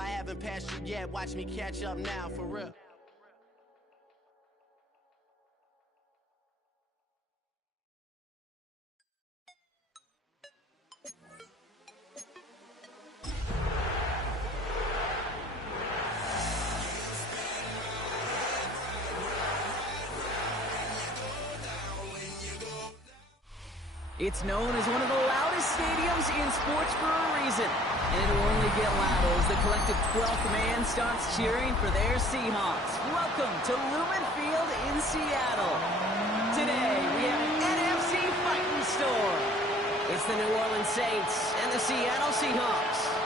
I haven't passed you yet, watch me catch up now, for real. It's known as one of the loudest stadiums in sports for a reason. And it'll only get louder as the collective 12th man starts cheering for their Seahawks. Welcome to Lumen Field in Seattle. Today, we have an NFC fighting storm. It's the New Orleans Saints and the Seattle Seahawks.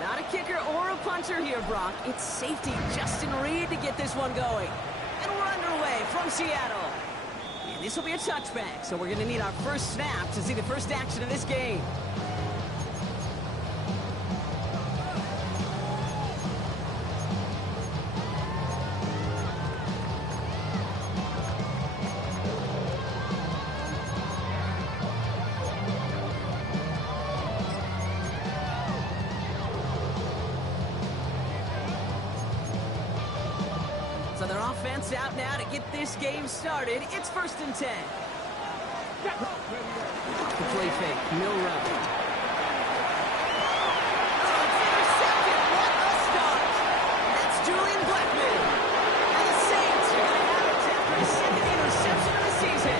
Not a kicker or a puncher here, Brock. It's safety Justin Reed to get this one going. And we're underway from Seattle. And this will be a touchback, so we're going to need our first snap to see the first action of this game. So their offense out now to get this game started. It's 1st and 10. The play fake, Milrow. Oh, it's intercepted. What a start. That's Julian Blackman. And the Saints are going to have it after his second interception of the season.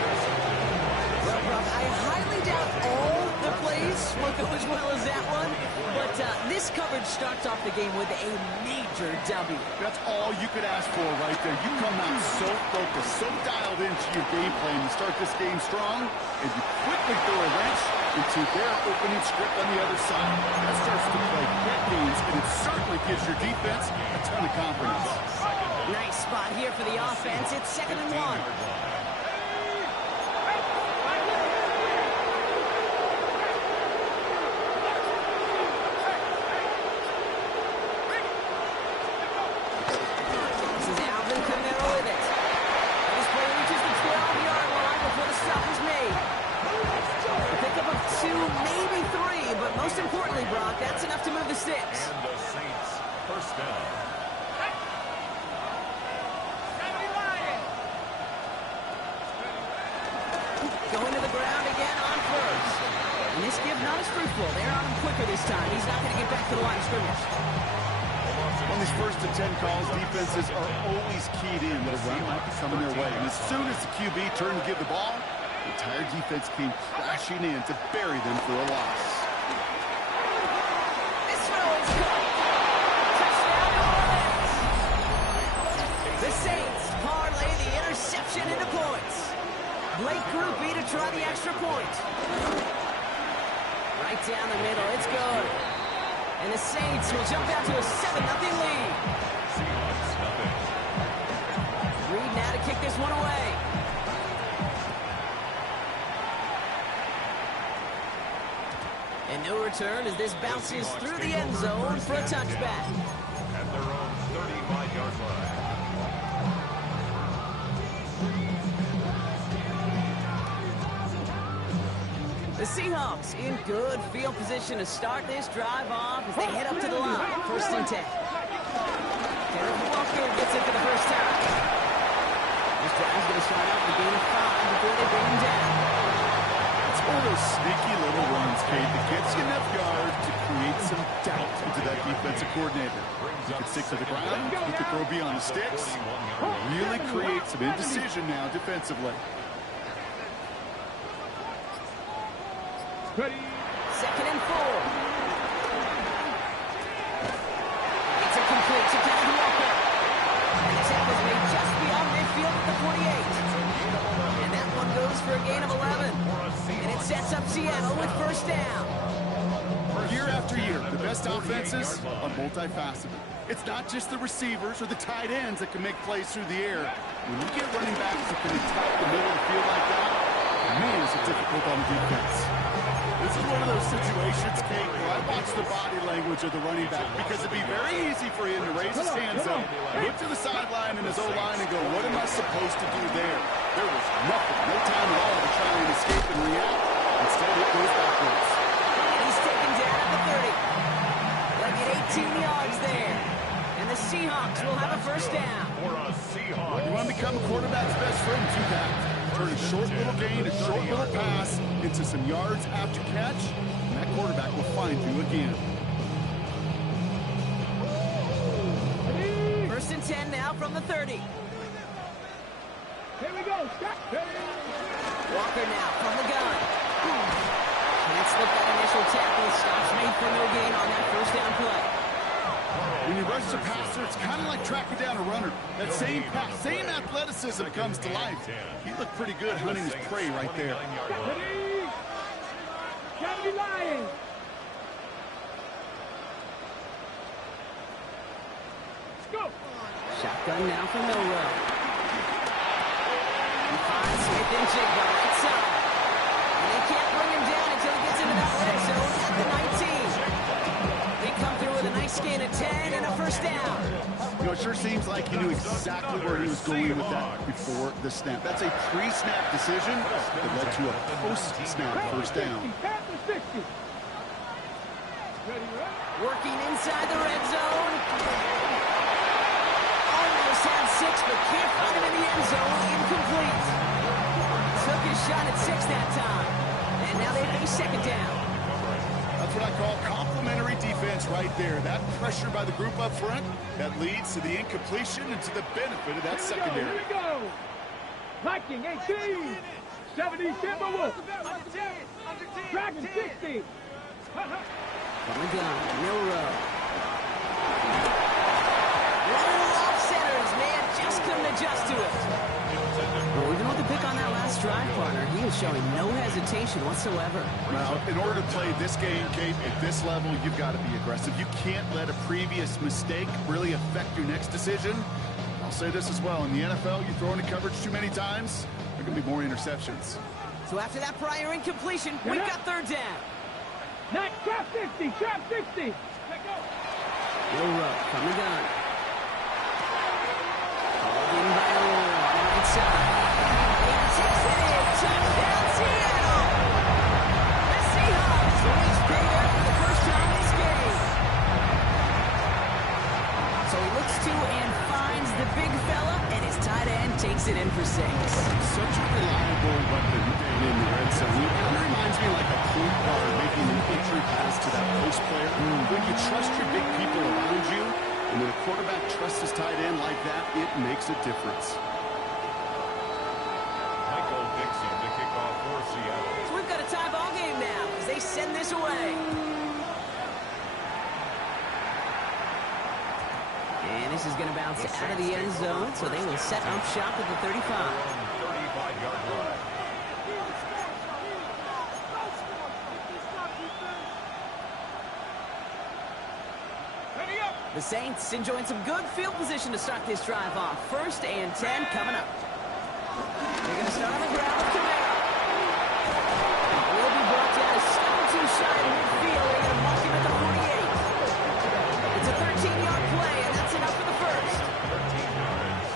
Well, Brock, I highly doubt all the plays will go as well as that one. But this coverage starts off the game with a major W. That's all you could ask for right there. You come out so focused, so dialed into your game plan. You start this game strong, and you quickly throw a wrench into their opening script on the other side. That starts to play great games, and it certainly gives your defense a ton of confidence. Nice spot here for the offense. It's 2nd and 1. Most importantly, Brock, that's enough to move the sticks. And the Saints, first down. Going to the ground again on first. And this give not as fruitful. They're on him quicker this time. He's not going to get back to the line of scrimmage. On these 1st and 10 calls, defenses are always keyed in that a run might be coming their way. And as soon as the QB turned to give the ball, the entire defense came crashing in to bury them for a loss. Into points. Blake Groupie to try the extra point. Right down the middle. It's good. And the Saints will jump out to a 7-0 lead. Reed now to kick this one away. And no return as this bounces through the end zone for a touchback. At their own 35-yard line. The Seahawks in good field position to start this drive off as they head up to the line. 1st and 10. Kenneth Walker gets it for the first time. This drive's going to start out with a gain of 5 before they bring him down. It's one of those sneaky little runs, Kate, that gets you enough yards to create some doubt into that defensive coordinator. You can stick to the ground, you can throw beyond the sticks, really create some indecision now defensively. 2nd and 4. for a gain of 11. And it sets up Seattle with first down. Year after year, the best offenses are multifaceted. It's not just the receivers or the tight ends that can make plays through the air. When you get running backs that can attack the middle of the field like that, man, is it difficult on defense. This is one of those situations, Kate, where I watch the body language of the running back because it'd be very easy for him to raise his hands up, look to the sideline in his O-line and go, what am I supposed to do there? There was nothing, no time at all to try and escape and react. Instead, it goes backwards. He's taken down at the 30. They'll get 18 yards there. And the Seahawks will have a first down. You want to become a quarterback's best friend, do that. Turn a short little gain, a short little pass into some yards after catch, and that quarterback will find you again. First and 10 now from the 30. Here we go. Walker now from the gun. Can't slip that initial tackle. Stops made for no gain on that first down play. When you rush the passer, it's kind of like tracking down a runner. That same pass, same athleticism comes to life. He looked pretty good hunting his prey right there. County Lions. Let's go. Shotgun now for Milrow. He finds Smith and Jigba right side. And they can't bring him down until he gets into that red zone at the 19. They come through with a nice gain of 10 and a first down. You know, it sure seems like he knew exactly where he was going with that before the snap. That's a pre-snap decision that led to a post-snap first down. Working inside the red zone. Almost had 6, but can't find him in the end zone. Incomplete. Took his shot at 6 that time. And now they have a second down. That's what I call complementary defense right there. That pressure by the group up front, that leads to the incompletion and to the benefit of that secondary. Here we go. Viking 18. 70 Timberwolves. Dragon 60. From the gun, Milrow. Running off centers, man, just couldn't adjust to it. Well, even with the pick on that last drive, partner, he is showing no hesitation whatsoever. Now, in order to play this game, Kate, at this level, you've got to be aggressive. You can't let a previous mistake really affect your next decision. I'll say this as well. In the NFL, you throw into coverage too many times, there can be more interceptions. So after that prior incompletion, we've got third down. Not trap 50. Trap 60. Let go. Milrow from the gun. Holding by Orr on the right side. He takes it in. Touchdown, Seattle. The Seahawks reach pay dirt for the first time this game. So he looks to and finds the big fella, and his tight end takes it in for 6. Such a reliable weapon in the red zone. It kind of reminds me like a point guard making an entry pass to that post player. When you trust your big people around you, and when a quarterback trusts his tight end like that, it makes a difference. To kick off for Seattle. So we've got a tie ball game now as they send this away. And this is going to bounce out of the end zone, so they will set up shop at the 35. 35-yard line. The Saints enjoying some good field position to start this drive off. First and 10 coming up. They're going to start on the ground with Camara. Will be brought down a step or two shy of midfield. They're going to mark him at the 48. It's a 13-yard play, and that's enough for the first. 13 yards.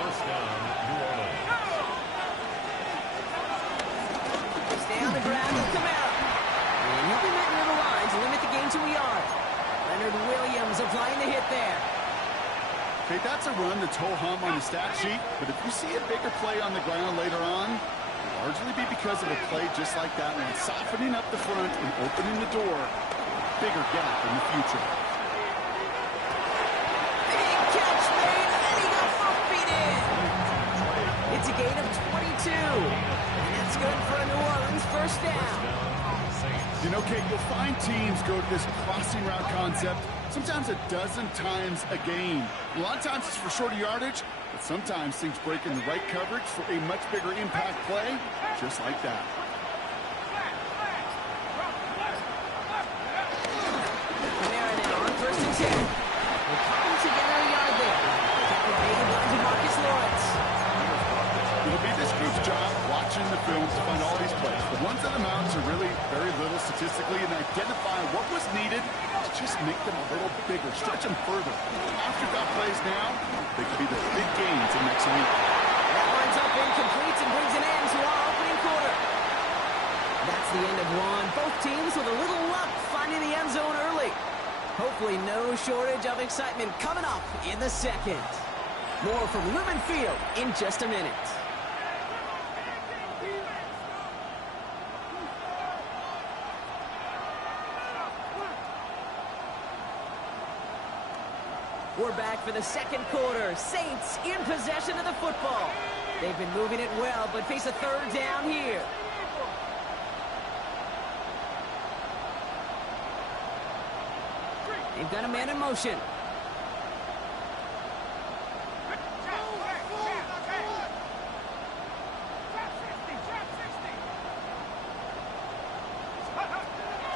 First down, New Orleans. Stay on the ground with Camara. And he'll be met near the line to limit the gain to a yard. Leonard Williams applying the hit there. Okay, that's a run that's ho-hum on the stat sheet, but if you see a bigger play on the ground later on, it'll largely be because of a play just like that one, softening up the front and opening the door, bigger gap in the future. Big catch made, and he got 4 feet in. It's a gain of 22, and that's good for a New Orleans first down. You know, Kate, you'll find teams go to this crossing route concept sometimes a dozen times a game. A lot of times it's for shorter yardage, But sometimes things break in the right coverage for a much bigger impact play, just like that. On first and 10. We'll come together a yard there. Tackle made by Marcus Lawrence. It'll be this group's job watching the film to find all these plays. The ones that amount to really very little statistically and identify what was needed to just make them a little bigger, stretch them further. Afterthought plays now, they could be the big gains in next week. That lines up incomplete and brings an end to our opening quarter. That's the end of one. Both teams with a little luck finding the end zone early. Hopefully no shortage of excitement coming up in the second. More from Lumen Field in just a minute. We're back for the second quarter. Saints in possession of the football. They've been moving it well, but face a third down here. They've got a man in motion.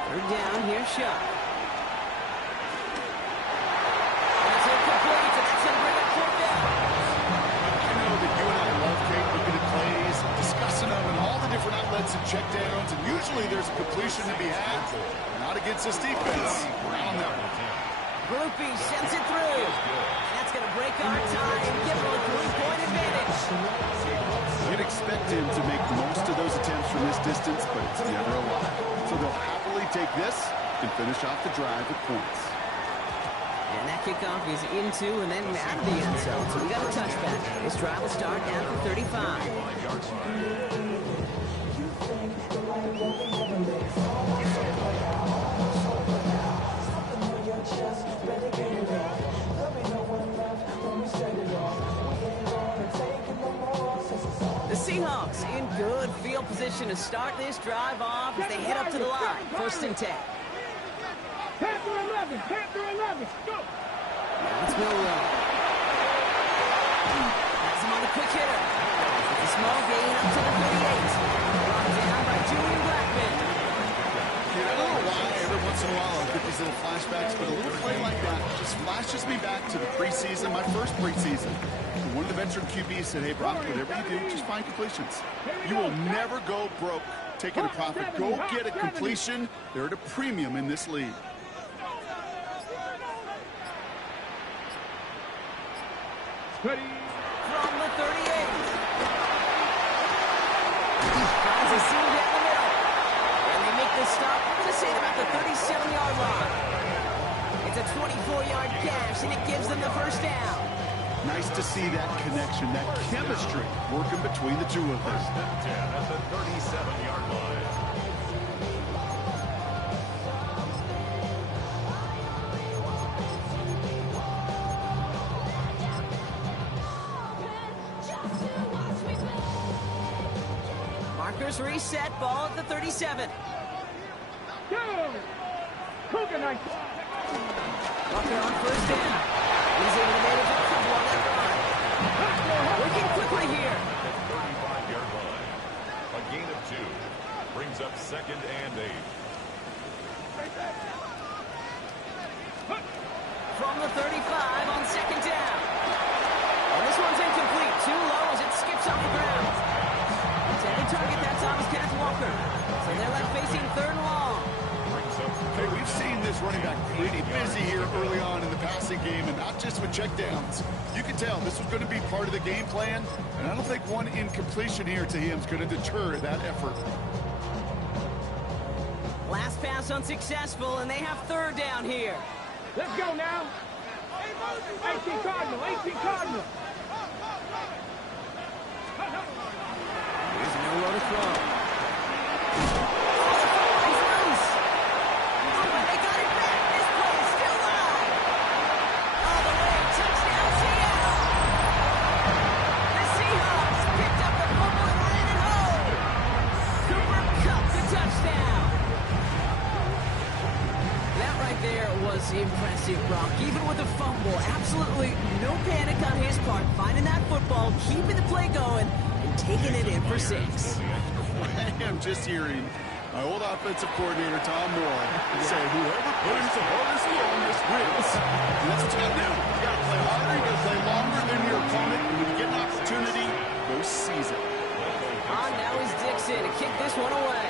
Third down, here's Shuck. That's incomplete, and that's going to bring up fourth down. I know that you and I love, Kate, looking at plays, discussing them and all the different outlets and checkdowns, and usually there's a completion to be had. Not against this defense. Not on that one. Groupie sends it through. That's going to break our tie and give them a 3-point advantage. You'd expect him to make most of those attempts from this distance, but it's never a lot. So they'll happily take this and finish off the drive with points. And that kickoff is into and then out of the end zone. So we got a touchback. This drive will start at the 35. The Seahawks in good field position to start this drive off as they head up to the line. First and 10. Panther 11, Panther 11, go! Now it's Milrow. Has him on the quick hitter. It's a small gain up to the 38. Brought down by Julian Blackman. I don't know why every once in a while I'll get these little flashbacks, but a little play like that just flashes me back to the preseason, my first preseason. One of the veteran QBs said, hey, Brock, whatever you do, just find completions. You will never go broke taking a profit. Go get a completion. They're at a premium in this league. Ready? From the 38. Finds a seam down the middle. And they make this stop, I'm going to say about the 37-yard line. It's a 24-yard gash, and it gives them the first down. Nice to see that connection, that chemistry working between the two of them. First and 10 at the 37-yard line. Markers reset, ball at the 37. Go! Cougar night. Walker on first down. He's able to manage a couple on that run. Working quickly here. 35-yard line. A gain of 2 brings up second and 8. From the 35 on second down. Oh, this one's incomplete. Too low as it skips off the ground. Intended target that time is Kenneth Walker. So they're left facing third and long. Hey, we've seen this running back pretty busy here early on in the passing game, and not just with checkdowns. You can tell this was going to be part of the game plan, and I don't think one incompletion here to him is going to deter that effort. Last pass unsuccessful, and they have third down here. Let's go now. 18 Cardinal, 18 Cardinal. Here's nowhere to throw. was impressive, Brock. Even with a fumble, absolutely no panic on his part. Finding that football, keeping the play going, and taking it in for 6. I'm just hearing my old offensive coordinator, Tom Moore, say, whoever plays the hardest longest wins. And that's what you got to do. You got to play harder, you got to play longer than your opponent, and when you get an opportunity, go seize it. Now is Dixon to kick this one away.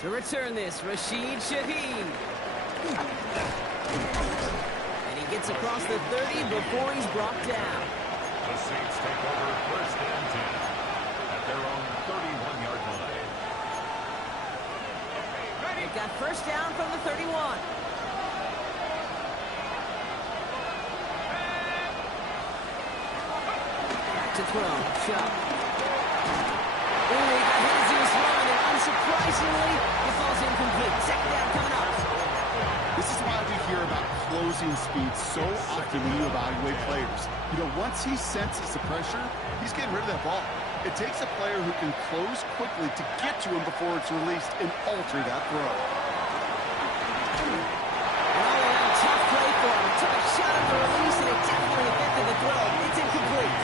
To return this, Rashid Shaheed. And he gets across the 30 before he's brought down. The Saints take over first and 10 at their own 31-yard line. They've got first down from the 31. Back to throw. Chubb. He got hit as he was throwing, and unsurprisingly, it falls incomplete. Second down coming up. This is why we hear about closing speed so often when you evaluate players. You know, once he senses the pressure, he's getting rid of that ball. It takes a player who can close quickly to get to him before it's released and alter that throw. And all around, tough play for him. Took a shot at the release, and it definitely affected the throw. It's incomplete.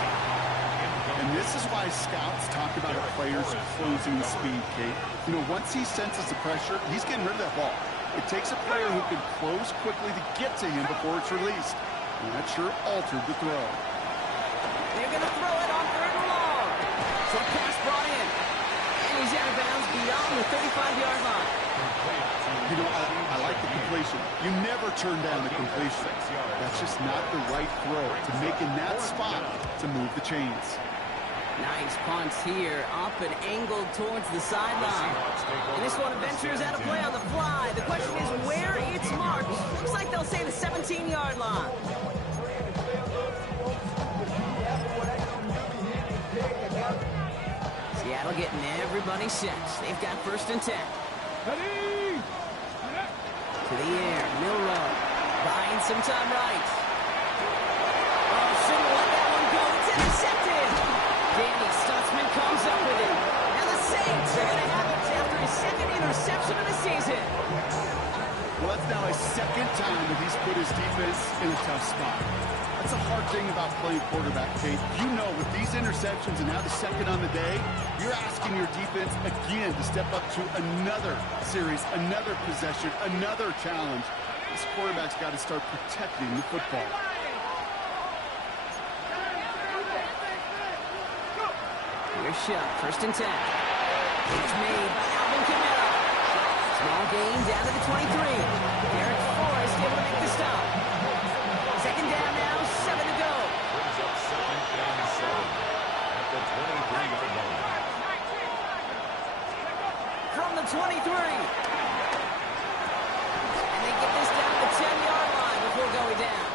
And this is why scouts talk about a player's closing speed, Kate. You know, once he senses the pressure, he's getting rid of that ball. It takes a player who can close quickly to get to him before it's released. And that sure altered the throw. They're going to throw it on 3rd and long. So pass brought in. And he's out of bounds beyond the 35-yard line. You know, I like the completion. You never turn down a completion. That's just not the right throw to make in that spot to move the chains. Nice punts here, up and angled towards the sideline. And this one ventures out of play on the fly. The question is where it's marked. Looks like they'll say the 17-yard line. Seattle getting everybody set. They've got first and 10. To the air, Milrow. Buying some time right. Oh, shouldn't let that one go. It's intercepted. Danny Stutzman comes up with it. And the Saints are going to have it after his second interception of the season. Well, that's now his second time that he's put his defense in a tough spot. That's a hard thing about playing quarterback, Kate. You know, with these interceptions and now the second on the day, you're asking your defense again to step up to another series, another possession, another challenge. This quarterback's got to start protecting the football. Here's Shuck, first and 10. It's made by Alvin Kamara. Small gain down to the 23. Derek Forrest able to make the stop. Second down now, 7 to go. Brings up second and 7 at the 23-yard line. From the 23. And they get this down to the 10-yard line before going down.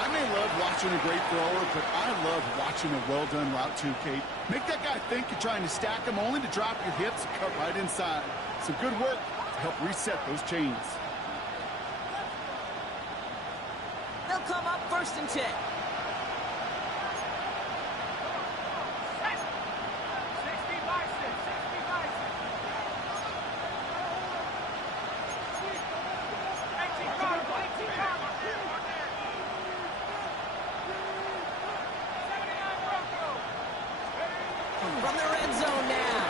I may love watching a great thrower, but I love watching a well-done route too, Kate. Make that guy think you're trying to stack him only to drop your hips and cut right inside. Some good work to help reset those chains. They'll come up first and 10. From the red zone now.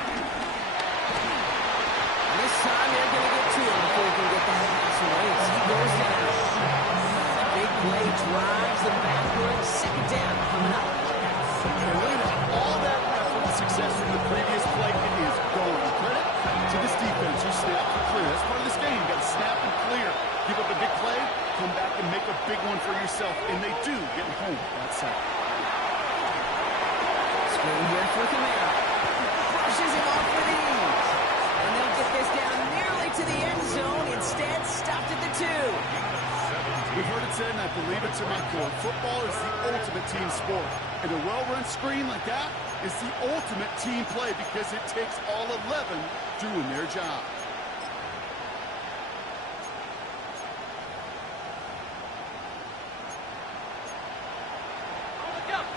And this time they're going to get to him before he can get that pass away. He goes down. A big play drives them backwards. Second down coming up. And look at all that effort and success from the previous play. It is gone. Credit to this defense who snapped and clear. That's part of this game. You got to snap and clear. Give up a big play, come back and make a big one for yourself. And they do get home that side. Screen here for Kamara. Brushes him off with ease. And they'll get this down nearly to the end zone. Instead, stopped at the 2. We've heard it said, and I believe it to my core, football is the ultimate team sport. And a well-run screen like that is the ultimate team play because it takes all 11 doing their job.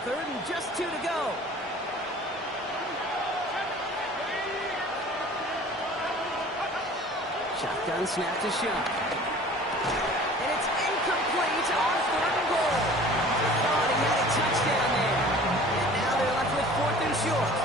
Third and just 2 to go. Shotgun snap to Shuck. And it's incomplete on 3rd and goal. Thought he had a touchdown there. And now they're left with 4th and short.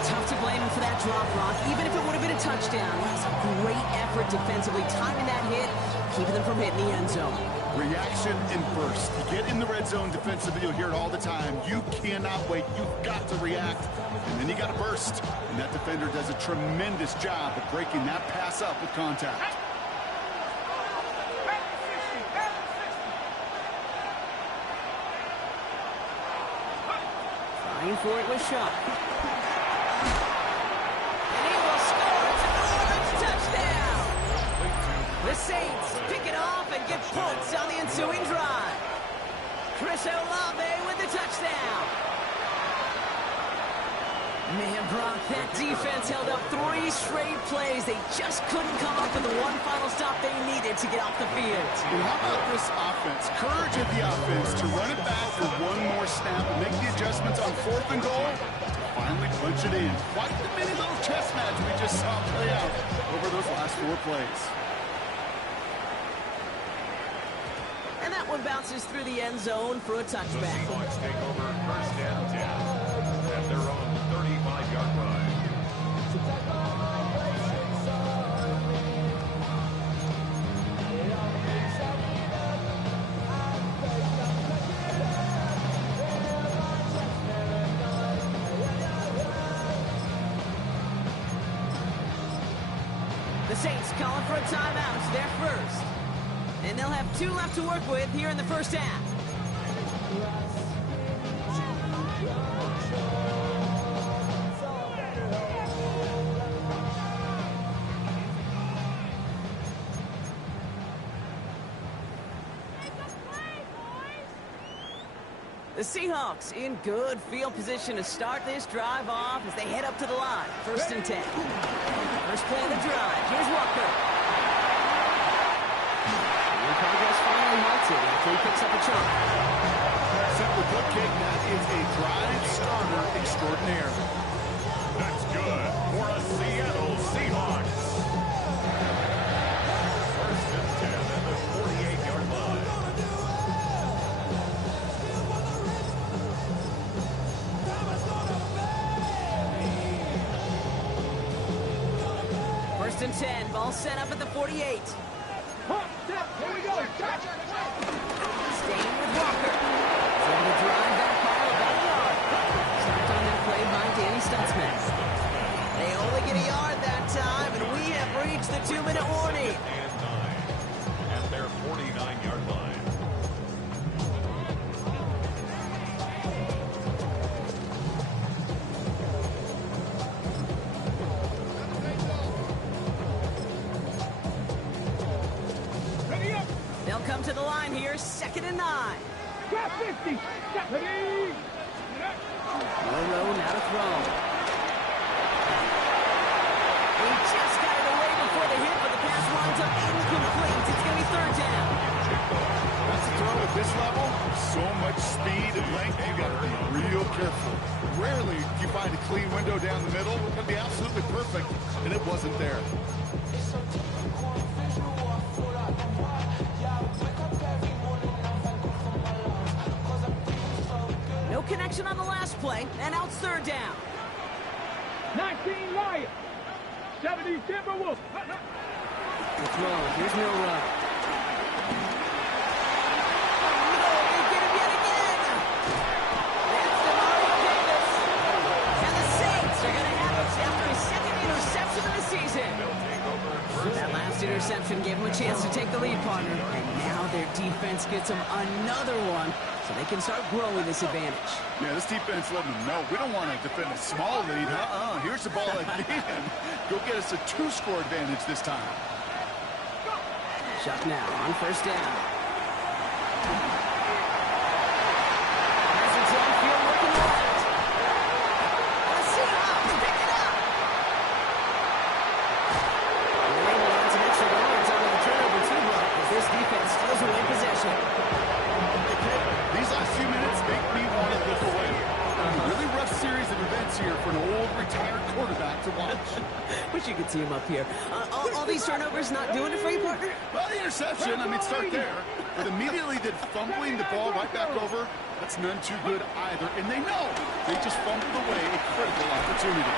Tough to blame him for that drop, Rock. Even if it would have been a touchdown, it was a great effort defensively, timing that hit, keeping them from hitting the end zone. Reaction and burst. You get in the red zone defensively, you'll hear it all the time. You cannot wait. You've got to react. And then you got to burst. And that defender does a tremendous job of breaking that pass up with contact. Trying for it with Shuck. And he will score. It's a Norwich touchdown. The Saints pick it off and get points on the ensuing drive. Chris Olave with the touchdown. Man, Brock, that defense held up 3 straight plays. They just couldn't come up with the one final stop they needed to get off the field. And how about this offense? Courage of the offense to run it back for one more snap and make the adjustments on 4th and goal to finally punch it in. Quite the many little chess match we just saw play out over those last 4 plays. And that one bounces through the end zone for a The touchback. Seahawks take over 1st and 10 at their own 35-yard line. The Saints calling for a timeout. They're first. And they'll have 2 left to work with here in the first half. The Seahawks in good field position to start this drive off as they head up to the line. 1st and 10. First play of the drive. Here's Walker. And progress finally halted after he picks up a chunk. Simply put, Kate, that is a drive starter extraordinaire. That's good for a Seattle Seahawks. 1st and 10 at the 48-yard line. First and 10. Ball set up at the 48. Here we go. Staying with Walker. From the drive back ball about a yard. Stopped on that play by Danny Stutzman. They only get a yard that time, and we have reached the 2-minute warning. And 9 at their 49-yard line. Ready up. They'll come to the line here, 2nd and 9. Drop 50. Ready. Rowe now to throw. He just got it away before the hit, but the pass winds up incomplete. It's going to be 3rd down. That's a throw at this level. So much speed and length, you got to be real careful. Rarely do you find a clean window down the middle. It could be absolutely perfect, and it wasn't there. No connection on the last play, and now it's 3rd down. 19 Lions. 70 Timberwolves. The throw. Here's Milrow. No, they get him yet again. That's DeMario Davis. And the Saints are going to have it after his 2nd interception of the season. That last interception gave him a chance to take the lead, partner. And now their defense gets them another one, so they can start growing this advantage. Yeah, this defense letting them know we don't want to defend a small lead. Here's the ball again. Go get us a 2-score advantage this time. Shot now on 1st down. As it's on field looking left. And the Seahawks pick it up. And they will add some extra yards on the turnover too, Brock, as this defense steals away possession. These last few minutes make me want to look away. A really rough series of events chance here for an old retired quarterback to watch. Wish you could see him up here. All these turnovers not doing it for you, partner? Well, the interception, I mean, start there. But immediately then fumbling the ball right back over, that's none too good either. And they know they just fumbled away a critical opportunity.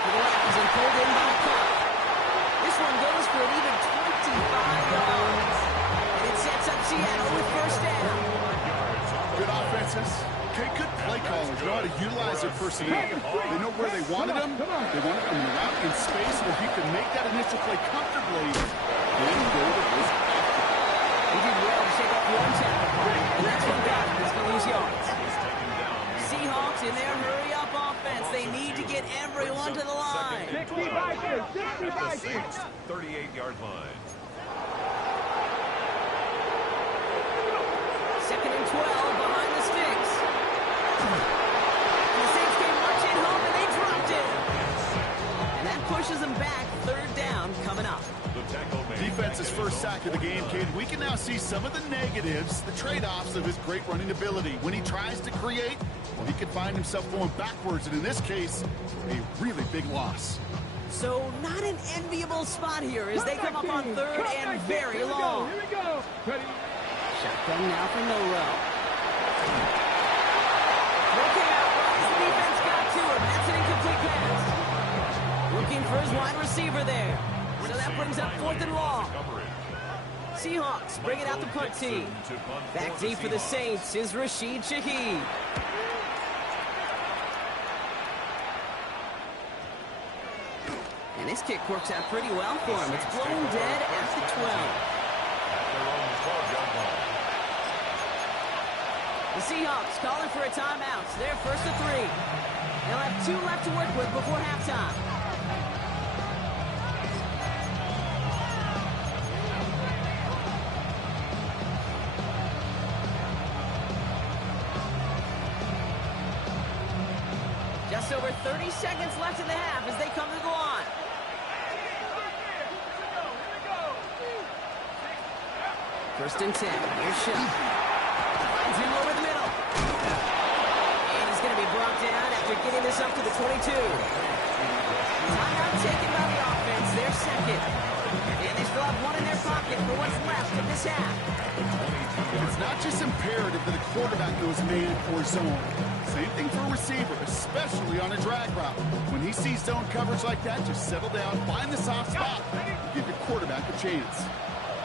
The Rams and pulled in by Cook. This one goes for an even 25 yards. And it sets up Seattle with first down. Good offenses. Okay, good play callers. Know how to utilize their personnel. They know where they wanted them. They wanted them out in space where he could make that initial play comfortably. Then go to his after. He did well to shake up one tackle. And that's what got him. He's going to lose yards. Seahawks in their hurry-up offense. They need to get everyone to the line. 38-yard line. Second and 12 behind the sticks. And the Saints came marching home and they dropped it. And that pushes them back. Third down coming up. Defense's first sack of the game, kid. We can now see some of the negatives, the trade-offs of his great running ability. When he tries to create, well, he can find himself going backwards, and in this case, a really big loss. So not an enviable spot here as they come up on third and very long. Here we go. Ready? Shotgun now for Milrow. Looking out, the defense got to him. That's an incomplete pass. Looking for his wide receiver there. So that brings up fourth and long. Seahawks bring it out to punt team. Back deep for the Saints is Rashid Shaheed. And this kick works out pretty well for him. It's blown dead at the 12. The Seahawks calling for a timeout. So they're first to 3. They'll have 2 left to work with before halftime. Just over 30 seconds left in the half as they come to the line. First and 10. Here's Shutt. Finds him over the middle. And he's going to be brought down after getting this up to the 22. Timeout taken by the offense. Their second. And they still have one in their pocket for what's left of this half. It's not just imperative that a quarterback knows man or zone. Same thing for a receiver, especially on a drag route. When he sees zone coverage like that, just settle down, find the soft spot, and give your quarterback a chance.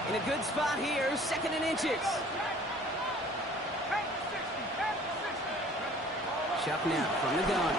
In a good spot here, second and inches. Shutt now from the gun.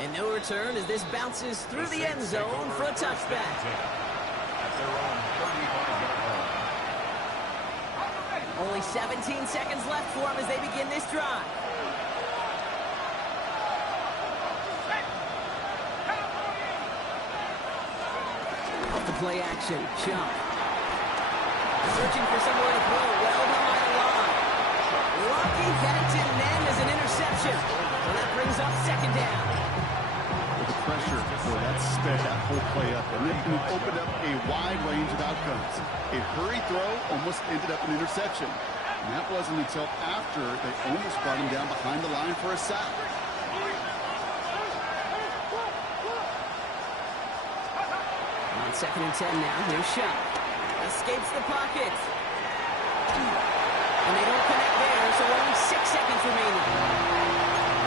And no return as this bounces through the end zone for a touchback. Only 17 seconds left for them as they begin this drive. Off the play action, Jump. Searching for somewhere to throw, well behind the line. Lucky that it didn't end as an interception. So that brings up second down. With the pressure, boy, that sped that whole play up. And then it opened up a wide range of outcomes. A hurry throw almost ended up an interception. And that wasn't until after they almost brought him down behind the line for a sack. On second and 10 now, here's Shutt. Escapes the pocket. And they don't connect there, so only 6 seconds remaining.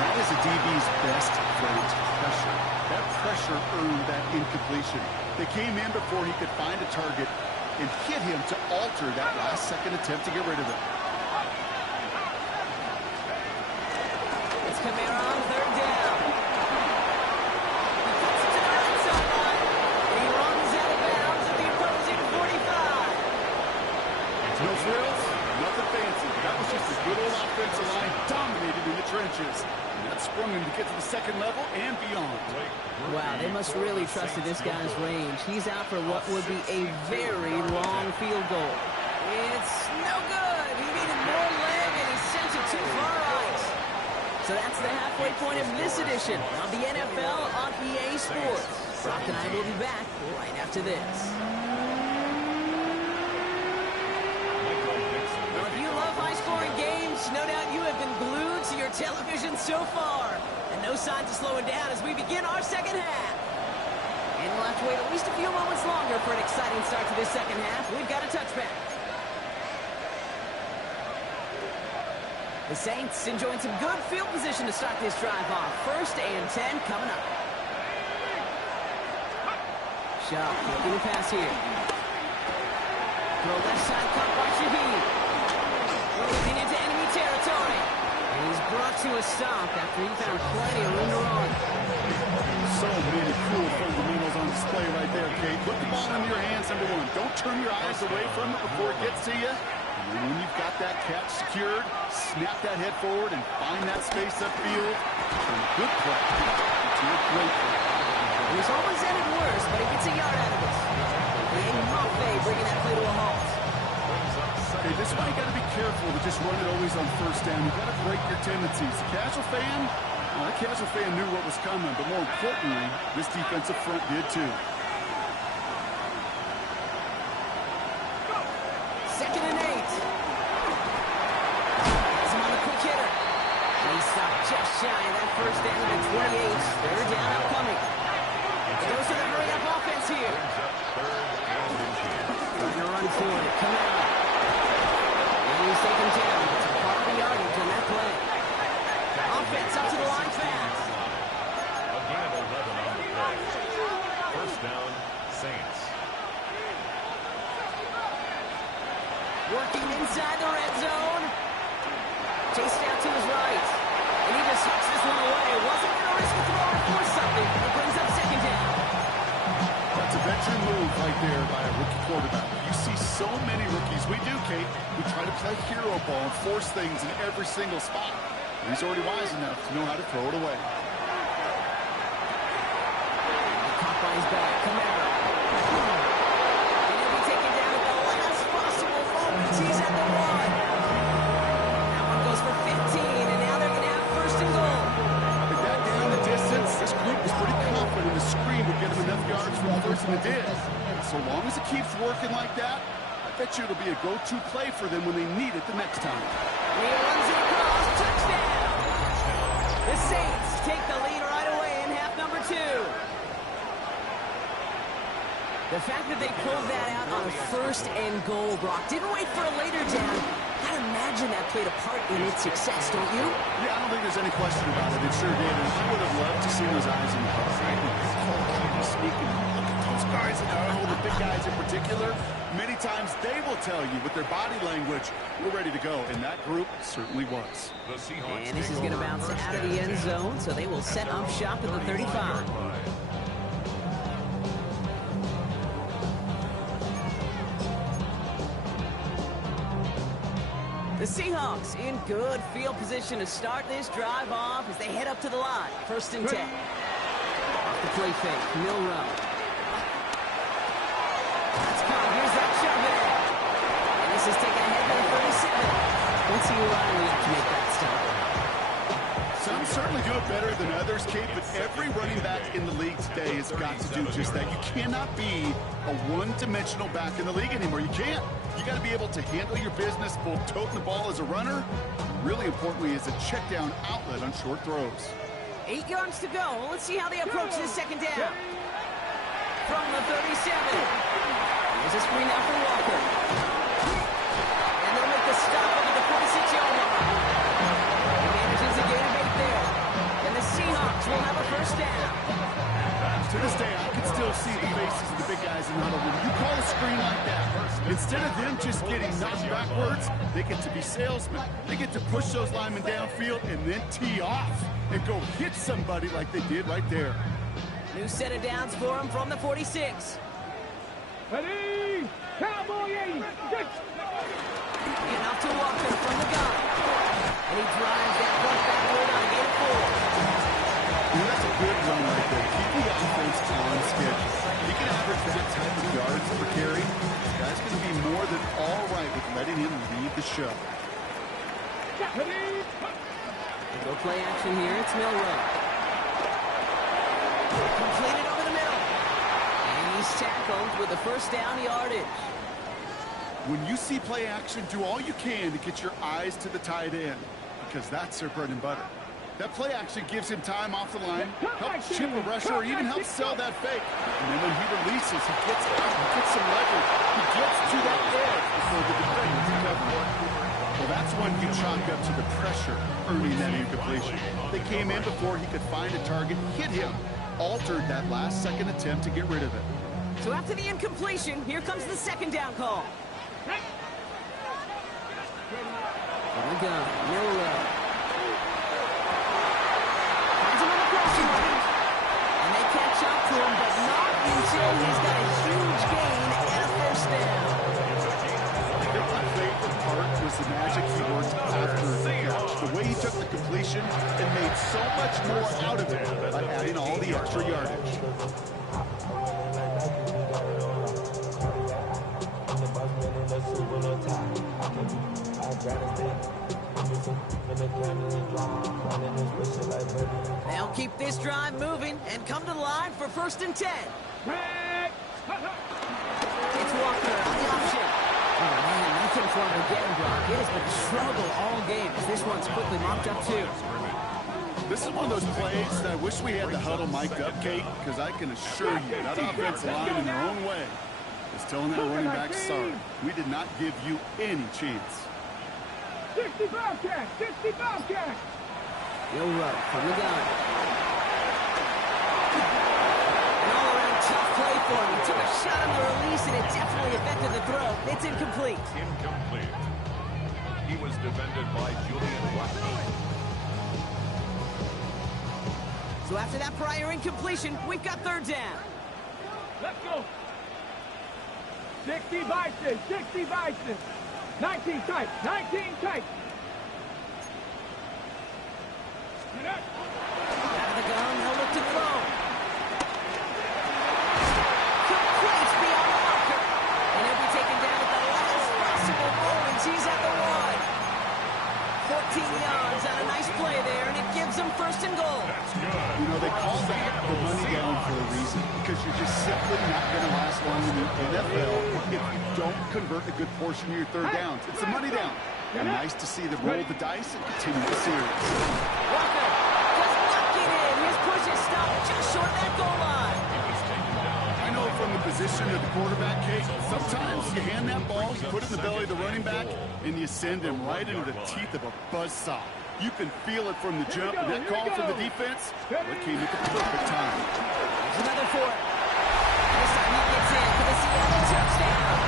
That is a DB's best friend, pressure. That pressure earned that incompletion. They came in before he could find a target and hit him to alter that last-second attempt to get rid of it. It's Kamara on third down. He cuts it to the right sideline. He runs out of bounds at the opposing 45. was just a good old offensive line dominated in the trenches. And that sprung him to get to the second level and beyond. Wow, they must really trust in this guy's range. He's out for what would be a very long field goal. It's no good. He needed more leg, and he sent it too far right. So that's the halfway point of this edition of the NFL on EA Sports. Brock and I will be back right after this. Well, if you love high-scoring games, no doubt you have been glued to your television so far. And no signs of slowing down as we begin our second half. And we'll have to wait at least a few moments longer for an exciting start to this second half. We've got a touchback. The Saints enjoying some good field position to start this drive off. 1st and 10 coming up. Shaw looking to pass here. Throw left side caught by Shaheed. Rolling into enemy territory. And he's brought to a stop after he found plenty of room to run. So many cool fundamentals on display right there, Kate. Put the ball in your hands, number one. Don't turn your eyes away from it before it gets to you. And when you've got that catch secured, snap that head forward and find that space upfield. Turn a good play into a great play. It was almost ended worse, but he gets a yard out of it. And Maggg bringing that play to a halt. Okay, this is why you got to be careful to just run it always on 1st down. You got to break your tendencies. The casual fan, well, that casual fan knew what was coming, but more importantly, this defensive front did too. 2nd and 8. Has him on the quick hitter. And he stopped just shy of that 1st down at 28. 3rd down upcoming. It goes to the hurry-up offense here. Trying to run for it. Come out. And he's taken down. It's a part of the yardage on that play. Offense up to the line fast. A gain of 11 on the play. 1st down, Saints. Working inside the red zone. Chased out to his right. And he just hooks this one away. Wasn't going to risk a throw or force something. It brings up 2nd down. That's a veteran move right there by a rookie quarterback. You see so many rookies, we do, Kate, who try to play hero ball and force things in every single spot. He's already wise enough to know how to throw it away. Caught by his back. Camara. And he'll be taken down at the last possible moment. He's at the 1. That one goes for 15, and now they're going to have 1st and goal. With that down the distance, this group was pretty confident the screen would get him enough yards for the 1st, and it did. So long as it keeps working like that, I bet you it'll be a go-to play for them when they need it the next time. He runs it across. Touchdown. The Saints take the lead right away in half number 2. The fact that they pulled that out on 1st and goal, Brock, didn't wait for a later down. Gotta imagine that played a part in its success, don't you? Yeah, I don't think there's any question about it. It sure did. And I would have loved to see those eyes in the car. Sneaking. Look at those guys in there. Oh, the big guys in particular. Many times they will tell you with their body language, we're ready to go. And that group certainly was. And this is going to bounce out of the end zone, so they will set up shop at the 35. The Seahawks in good field position to start this drive off as they head up to the line. 1st and 10. Off the play fake, Milrow. That's caught. Here's that shove in. And this is taken ahead to the 37. Quincy O'Reilly up to make that stop. Some certainly do it better than others, Kate, but every running back in the league today has got to do just that. You cannot be a one-dimensional back in the league anymore. You can't. You got to be able to handle your business, both toting the ball as a runner, really importantly as a check down outlet on short throws. 8 yards to go. Well, let's see how they approach this 2nd down. From the 37. Here's a screen out for Walker. And they'll make the stop over the 46-yard line. He manages a gain of 8 there. And the Seahawks will have a 1st down. To this day, I can still see the faces of the big guys in the huddle. When you call a screen like that, instead of them just getting knocked backwards, they get to be salesmen. They get to push those linemen downfield and then tee off and go hit somebody like they did right there. New set of downs for him from the 46. Ready? Cowboy 86. And off to Walker from the gun. show. Go play action here. It's Milrow. Completed over the middle. And he's tackled with the first down yardage. When you see play action, do all you can to get your eyes to the tight end, because that's their bread and butter. That play action gives him time off the line, helps chip a rusher, or even helps sell that fake. And then when he releases, he gets out, he gets some leverage. He gets to that edge before the defender can cover it. Well, that's when you chalk up to the pressure, earning that incompletion. They came in before he could find a target, hit him, altered that last-second attempt to get rid of it. So after the incompletion, here comes the second down call. Here we go. Milrow. Finds him on the crossing route. And they catch up to him, but not until he's got a huge gain and a first down. I think my favorite part was the magic he worked after the catch. The way he took the completion and made so much more out of it by adding all the extra yardage. They'll keep this drive moving and come to the line for 1st and 10. It's Walker on the option. Oh, man, nothing for him again, Brock. It has been a struggle all game as this one's quickly mopped up, too. This is one of those plays that I wish we had the huddle mic'd up, Kate, because I can assure you that offensive line in their own way is telling that running back, sorry, we did not give you any chance. 60 Bobcat! 60 Bobcat! Milrow from the gun. An all-around tough play for him. He took a shot on the release, and it definitely affected the throw. It's incomplete. Incomplete. He was defended by Julian Blackman. So after that prior incompletion, we've got 3rd down. Let's go! 60 Bison! 60 Bison! 19 tight! 19 tight! Out of the gun, they'll look to throw. Complete beyond the marker. And he'll be taken down at the last possible moment. He's at the 1. 14 yards on a nice play there, and it gives them 1st and goal. You know, they call that the money down for a reason, because you're just simply not going to last long in the NFL if you don't convert a good portion of your 3rd downs. It's the money down. And nice to see them roll the dice and continue the series. Walker does not get in. His push is stopped just short of that goal line. I know from the position of the quarterback, Kate, sometimes you hand that ball, you put it in the belly of the running back, and you send him right into the teeth of a buzzsaw. You can feel it from the jump, and that call from the defense, well, it came at the perfect time. There's another for it. This time he gets in for the Seattle touchdown.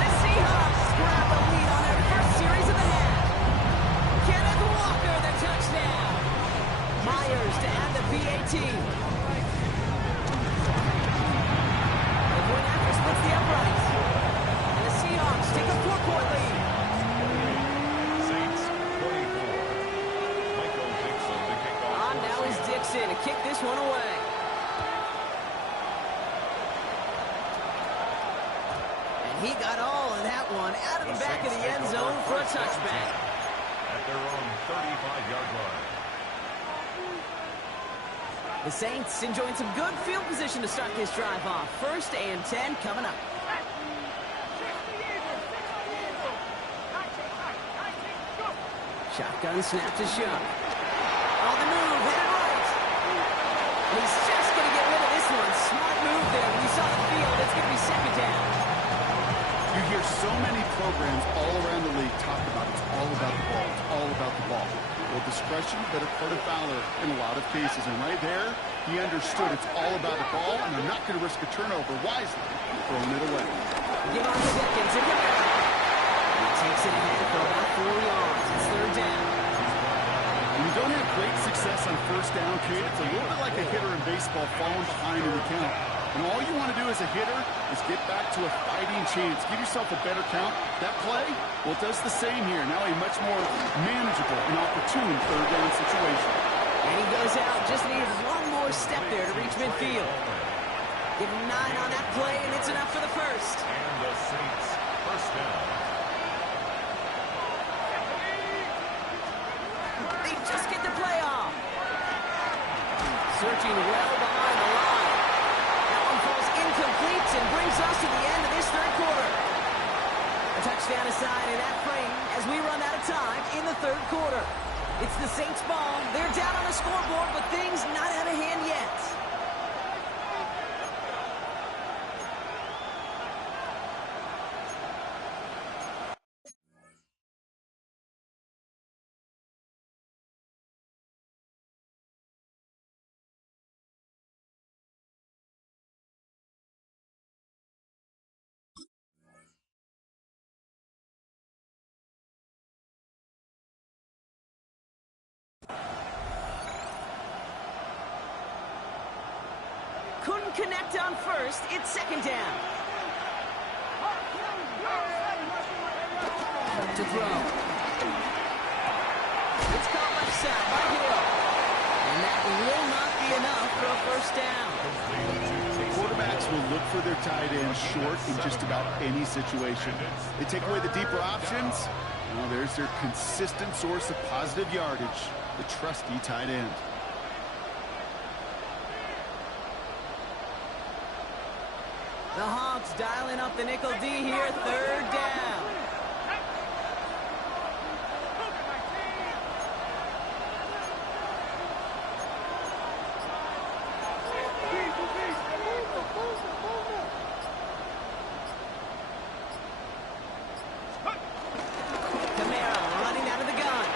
The Seahawks grab the lead on their first series of the half. Kenneth Walker, the touchdown. Myers to add the PAT. The point after splits the uprights. And the Seahawks take a 4-point lead. Saints 24. Michael Dixon to kick off. Now is Dixon to kick this one away. And he got all of that one out of the back of the end zone for a touchback. At their own 35-yard line. The Saints enjoying some good field position to start this drive off. 1st and 10 coming up. Shotgun snap to Shook. On the move, headed right. And he's just going to get rid of this one. Smart move there. When he saw the field, it's going to be 2nd down. You hear so many programs all around the league talk about it's all about the ball, it's all about the ball. Well, discretion, better part of valor in a lot of cases. And right there, he understood it's all about the ball, and I'm not going to risk a turnover wisely, throwing it away. Give on seconds in the middle. He takes it ahead for about 4 yards. It's 3rd down. When you don't have great success on 1st down, Kate, it's a little bit like a hitter in baseball falling behind in the count. And all you want to do as a hitter is get back to a fighting chance. Give yourself a better count. That play, well, it does the same here. Now a much more manageable and opportune 3rd down situation. And he goes out. Just needed one more step there to reach midfield. Give him 9 on that play, and it's enough for the 1st. And the Saints 1st down. searching well behind the line. That one falls incomplete and brings us to the end of this third quarter. A touchdown aside in that frame as we run out of time in the third quarter. It's the Saints ball. They're down on the scoreboard, but things not out of hand yet. Couldn't connect on first. It's second down. To throw. It's caught left side by Hill. And that will not be enough for a first down. Quarterbacks will look for their tight end short in just about any situation. They take away the deeper options. Well, there's their consistent source of positive yardage, the trusty tight end. The Hawks dialing up the nickel D here, third down. Camara running out of the gun.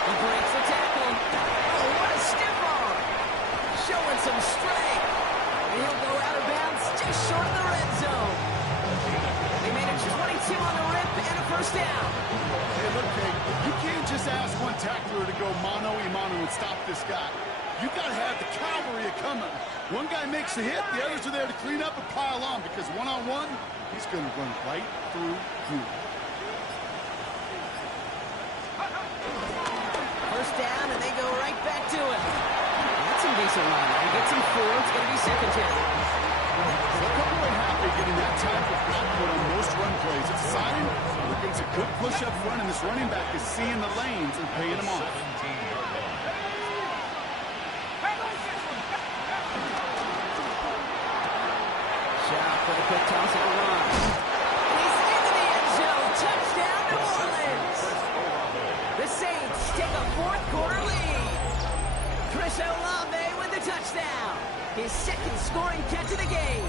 He breaks the tackle. Oh, what a stiff arm. Showing some strength. And he'll go out of bounds just short of the red zone. They managed 22 on the rip and a first down. Hey, look, Kate, you can't just ask one tackler to go mano-a-mano and stop this guy. You got to have the cavalry coming. One guy makes a hit, the others are there to clean up and pile on, because one-on-one, he's going to run right through you. First down, and they go right back to it. That's some decent line. He gets him 4. It's going to be second down. They'll come away happy getting that type of output on most run plays. It's a sign that it's a good push up front, and this running back is seeing the lanes and paying them off. Shot for the quick toss and a run. He's into the end zone. Touchdown, New Orleans. The Saints take a fourth quarter lead. Chris Olave with the touchdown. His second scoring catch of the game.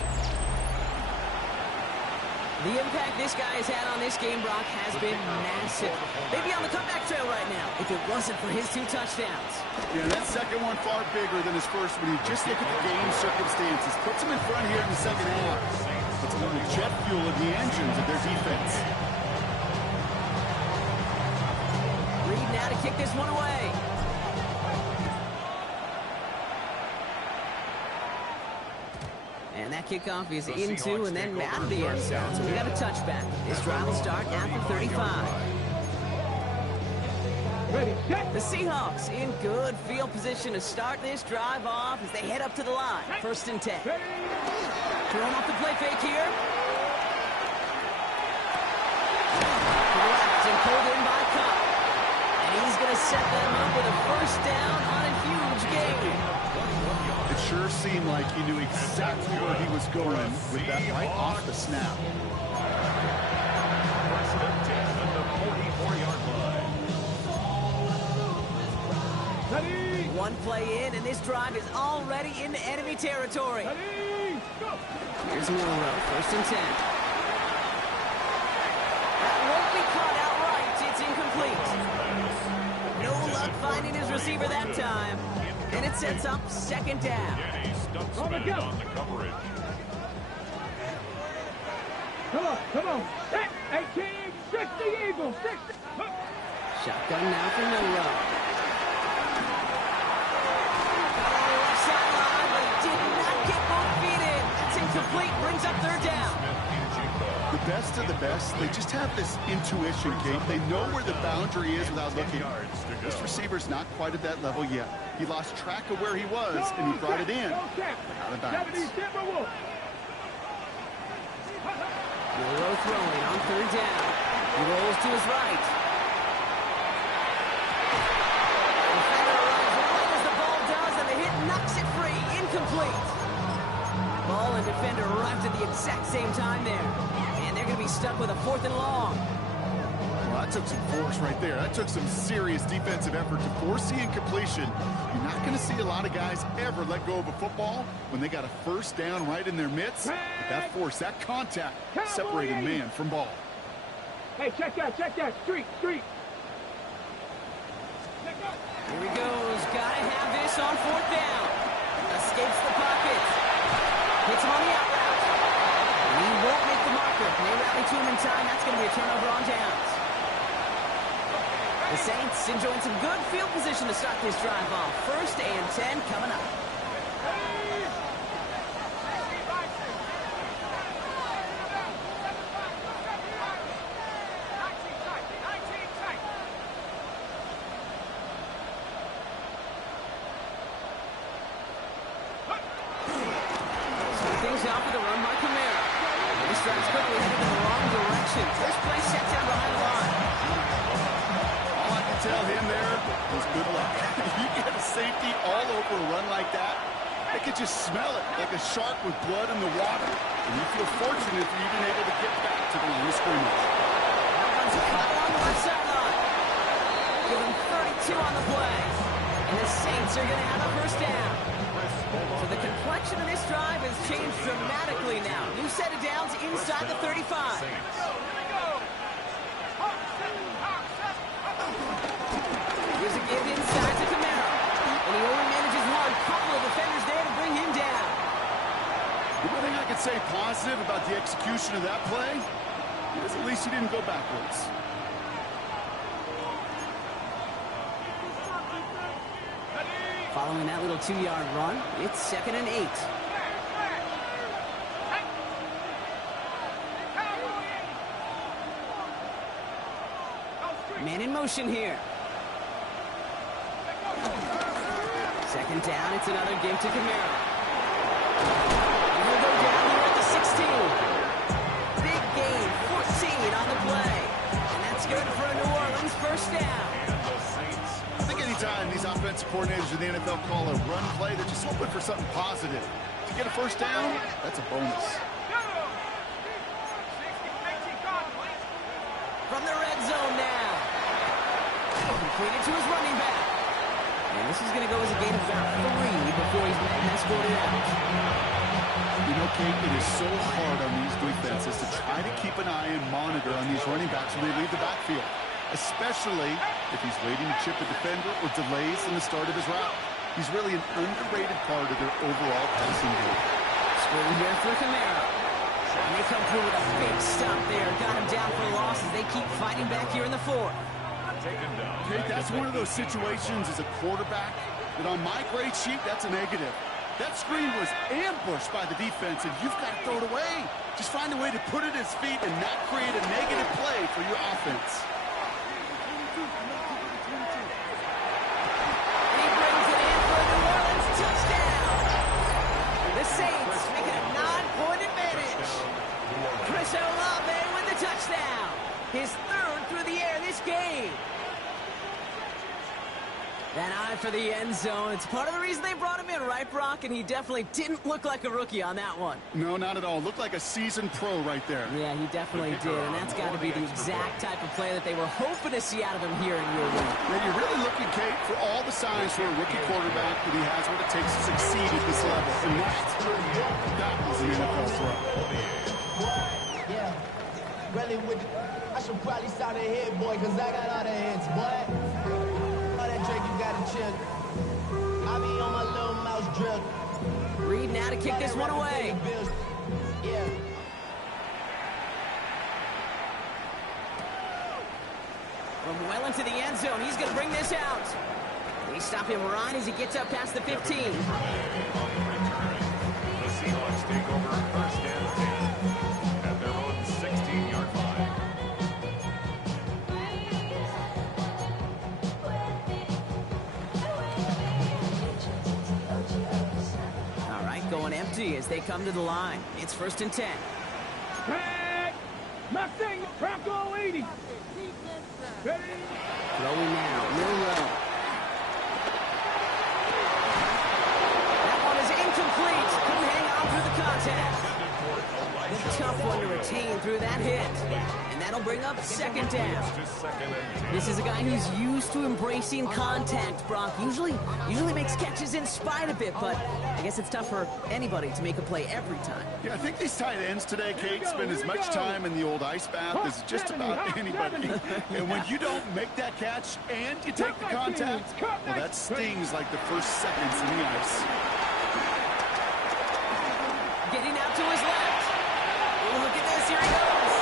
The impact this guy has had on this game, Brock, has been massive. They'd be on the comeback trail right now if it wasn't for his 2 touchdowns. Yeah, that second one far bigger than his first when you just look at the game circumstances. Puts him in front here in the second half. Puts a little jet fuel in the engines of their defense. Reed now to kick this one away. And that kickoff is into and then out of the end zone. So we got a touchback. This drive will start at the 35. The Seahawks in good field position to start this drive off as they head up to the line. First and 10. Throwing off the play fake here. To the left and pulled in by Cup. And he's going to set them up with a first down on a huge gain. It sure seemed like he knew exactly where he was going with that right off the snap. First and 10 at the 44-yard line. One play in, and this drive is already into enemy territory. Here's Monroe, first and 10. That won't be caught outright. It's incomplete. No luck finding his receiver that time. And it sets up second down. Danny Stutzman on the coverage. Come on. 18, 60 Eagles, 60. Shotgun now for Monroe. Left sideline, but did not get both feet in. That's incomplete. Brings up third down. The best of the best, they just have this intuition, Kate. They know where the boundary is without looking. This receiver's not quite at that level yet. He lost track of where he was, and he brought it in. Out of bounds. Monroe throwing on third down. He rolls to his right. Defender runs right as the ball does, and the hit incomplete. Ball and defender arrived at the exact same time there. And they're going to be stuck with a 4th and long. Well, that took some force right there. That took some serious defensive effort to force the incompletion. You're not going to see a lot of guys ever let go of a football when they got a first down right in their midst. But that force, that contact, separated man from ball. Hey, check that, street. Here he goes. Gotta have this on 4th down. Escapes the pocket. Hits him on the out route. And he won't make the marker. They rally to him in time. That's going to be a turnover on downs. The Saints enjoying some good field position to start this drive off. 1st and 10 coming up. Things out for the run by Camara. He starts quickly heading in the wrong direction. First play set down behind the line. All I can tell him there is good luck. You get a safety all over a run like that, they could just smell it like a shark with blood in the water. And you feel fortunate if you're even able to get back to the line of scrimmage. That one's caught on the left sideline. Give him 32 on the play. And the Saints are going to have a first down. So the complexion of this drive has changed dramatically now. New set of downs inside the 35. Here's a give inside to Camara. And he only manages one. Couple of defenders there to bring him down. The one thing I could say positive about the execution of that play is at least he didn't go backwards. Following that little 2-yard run, it's 2nd and 8. Man in motion here. 2nd down, it's another give to Camara. He'll go down here at the 16. Big gain, 14 on the play. And that's good for a New Orleans first down. I think anytime these offensive coordinators in the NFL call a run play, they're just hoping for something positive. To get a first down, that's a bonus. From the red zone now. Completed to his running back. And this is going to go as a gain of about 3 before he's escorted out. You know, Kate, it is so hard on these defenses to try to keep an eye and monitor on these running backs when they leave the backfield, especially if he's waiting to chip a defender or delays in the start of his route. He's really an underrated part of their overall passing game. Swing here for Camara. And they come through with a big stop there. Got him down for a loss as they keep fighting back here in the 4th. Kate, that's one of those situations as a quarterback that on my grade sheet, that's a negative. That screen was ambushed by the defense, and you've got to throw it away. Just find a way to put it at his feet and not create a negative play for your offense. He brings it in for a New Orleans touchdown. The Saints make it a 9-point advantage. Chris Olave with the touchdown. His 3rd through the air this game. That eye for the end zone. It's part of the reason they brought him in, right, Brock? And he definitely didn't look like a rookie on that one. No, not at all. Looked like a seasoned pro right there. Yeah, he definitely did. And that's got to be the exact type of play that they were hoping to see out of him here in year 1. Now, you're really looking, Kate, for all the signs for a rookie quarterback that he has what it takes to succeed at this level. And that was an NFL throw. Yeah, really with I should probably start a hit, boy, because I got all the hits, boy. All that drink you got to chill. I be on my little mouse drip. Reed now to kick this one away. Yeah. From well into the end zone, he's going to bring this out. They stop him right as he gets up past the 15. The Seahawks take over 1st and 10 at their own 16-yard line. All right, going empty as they come to the line. It's 1st and 10. Maggg! Mustang! Bronco 80! Ready? Throwing now, middle row. That one is incomplete. second down. To second and 10. This is a guy who's used to embracing contact, Brock. Usually makes catches in spite of it, but I guess it's tough for anybody to make a play every time. Yeah, I think these tight ends today, Kate, spend as much time in the old ice bath as just about anybody. And when you don't make that catch and you take the contact, well, that stings like the first seconds in the ice. Getting out to his left. Oh, look at this. Here he goes.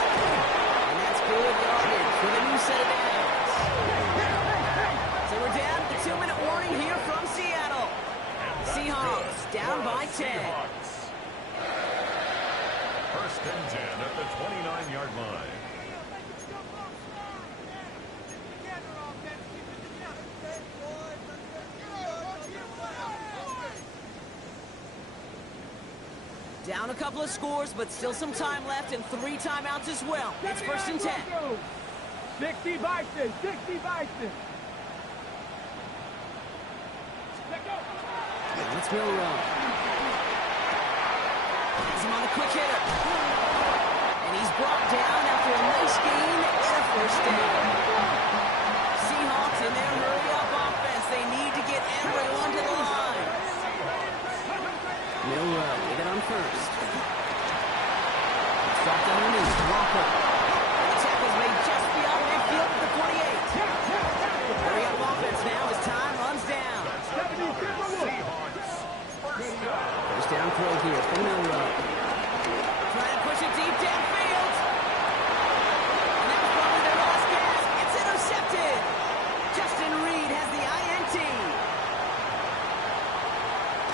And that's good yardage for the new set of downs. So we're down to 2-minute warning here from Seattle. Seahawks down by 10. Seahawks. First and 10 at the 29-yard line. Down a couple of scores, but still some time left and 3 timeouts as well. It's first and 10. 60 Bison, 60 Bison. Let's Milrow. Has him on the quick hitter. And he's brought down after a nice gain and a first down. Seahawks in their hurry-up offense. They need to get everyone to the line. Milrow with it on first. It's dropped underneath. Walker. And the tackle's made just beyond midfield at the 48. Hurry-up offense now as time runs down. First down throw here for Milrow. Trying to push it deep downfield. And that was probably their last gasp. It's intercepted. Justin Reed has the INT.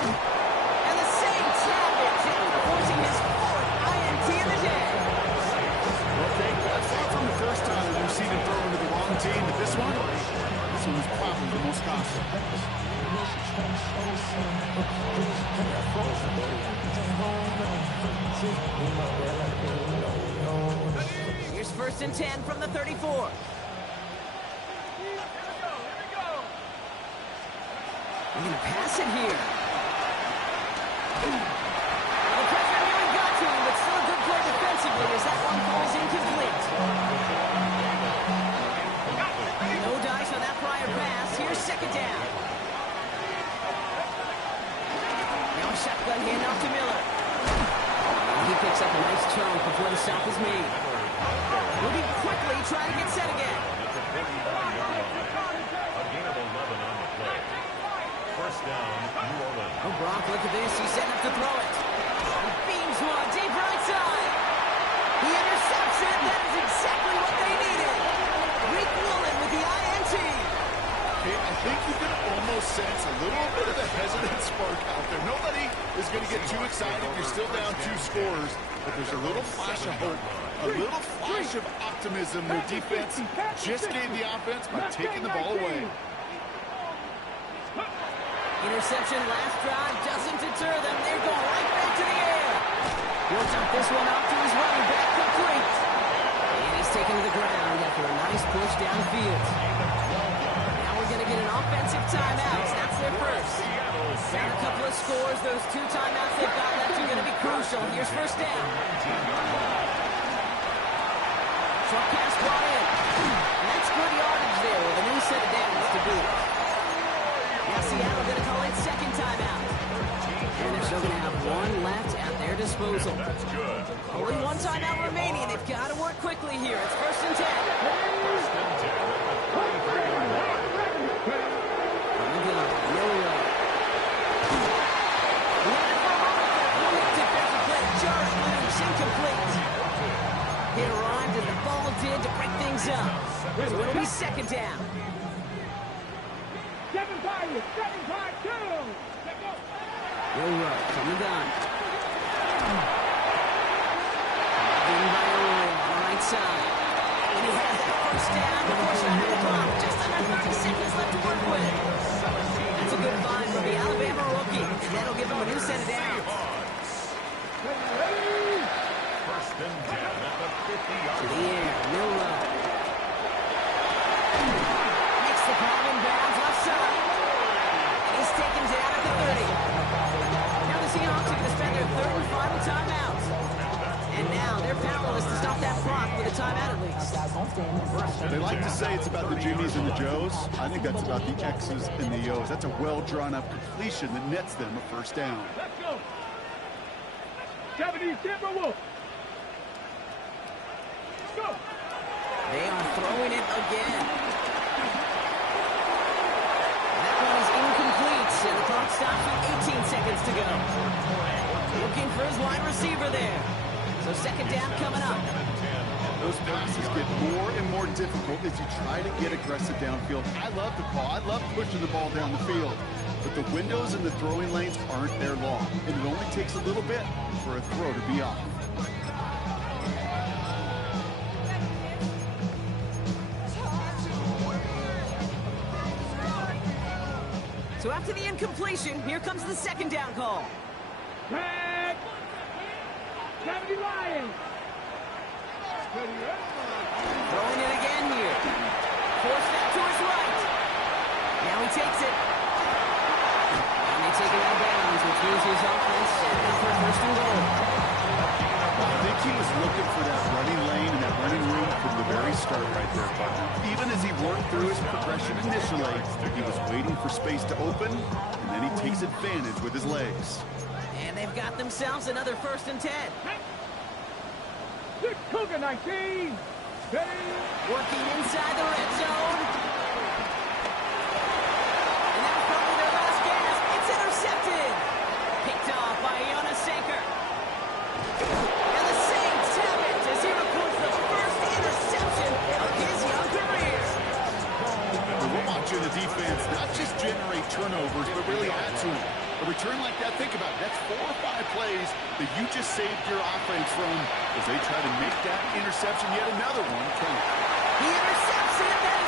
And the Saints have it, forcing his 4th INT of the day. Okay, that's far from the first time that we've seen him throw into the wrong team, but this one was probably the most costly. Here's first and 10 from the 34. We're going to pass it here. The pressure nearly got to him, but still a good play defensively as that one falls incomplete. No dice on that prior pass. Here's second down. Now a shotgun handoff to Miller. And he picks up a nice chunk before the stop is made. Moving quickly, trying to get set again. A gain of 11 on the play. First down, New Orleans. Oh, Brock, look at this. He's setting up to throw it. Beams one, deep right side. He intercepts it. That is exactly what they needed. Rick Woolen with the INT. Okay, I think you can almost sense a little bit of a hesitant spark out there. Nobody is going to get too excited. You're still down 2 scores, but there's a little flash of hope, a little flash of optimism. Their defense just gave the offense by taking the ball away. Interception last drive doesn't deter them. They're going right back to the air. He'll dump this one off to his running back, complete. And he's taken to the ground after a nice push downfield. Now we're going to get an offensive timeout. That's their first. Down a couple of scores. Those 2 timeouts they've got left are going to be crucial. Here's first down. Short pass brought in. And that's good yardage there with a new set of downs to boot. Now Seattle going to call it second timeout. And they're still going to have 1 left at their disposal. That's good. Only 1 timeout remaining. They've got to work quickly here. It's first and 10. First and 10 at the 33-yard line. Defensive play, jarring loose, incomplete. It arrived as the ball did to break things up. So it'll be second down. 7-5-2. Milrow from the gun. In by Owen on the right side. And he has that first down before shot the clock. Just under 30 seconds left to work with. That's a good find from the Alabama rookie. And that'll give him a new set of downs. First and 10 at the 50-yard To the line. air, Milrow. Makes the ball in bounds left side. And he's taken down at the 30. Now the Seahawks are going to spend their 3rd and final timeout. And now they're powerless to stop that clock with a timeout at least. They like to say it's about the Jimmies and the Joes. I think that's about the X's and the O's. That's a well-drawn-up completion that nets them a first down. Let's go. 70 Timberwolves. Let's go. They are throwing it again. That one is incomplete, and the clock stops with 18 seconds to go. Looking for his wide receiver there. So second down coming up. Those passes get more and more difficult as you try to get aggressive downfield. I love the call. I love pushing the ball down the field. But the windows in the throwing lanes aren't there long, and it only takes a little bit for a throw to be off. So after the incompletion, here comes the second down call. Maggg. 70 Lions. Throwing it again here. Forced that to his right. Now he takes it. And they take it out of bounds, which means his offense set for first and goal. I think he was looking for that running lane and that running room from the very start right there, partner. Even as he worked through his progression initially, he was waiting for space to open, and then he takes advantage with his legs. And they've got themselves another 1st and 10. Cougar 19. Working inside the red zone. And that's probably their last gas. It's intercepted. Picked off by Jonas Sanker. And the Saints have it as he records the first interception of his young career. We're watching the defense not just generate turnovers, but really add to them. A return like that, think about it. That's 4 or 5 plays that you just saved your offense from as they try to make that interception, yet another one count. He intercepts it.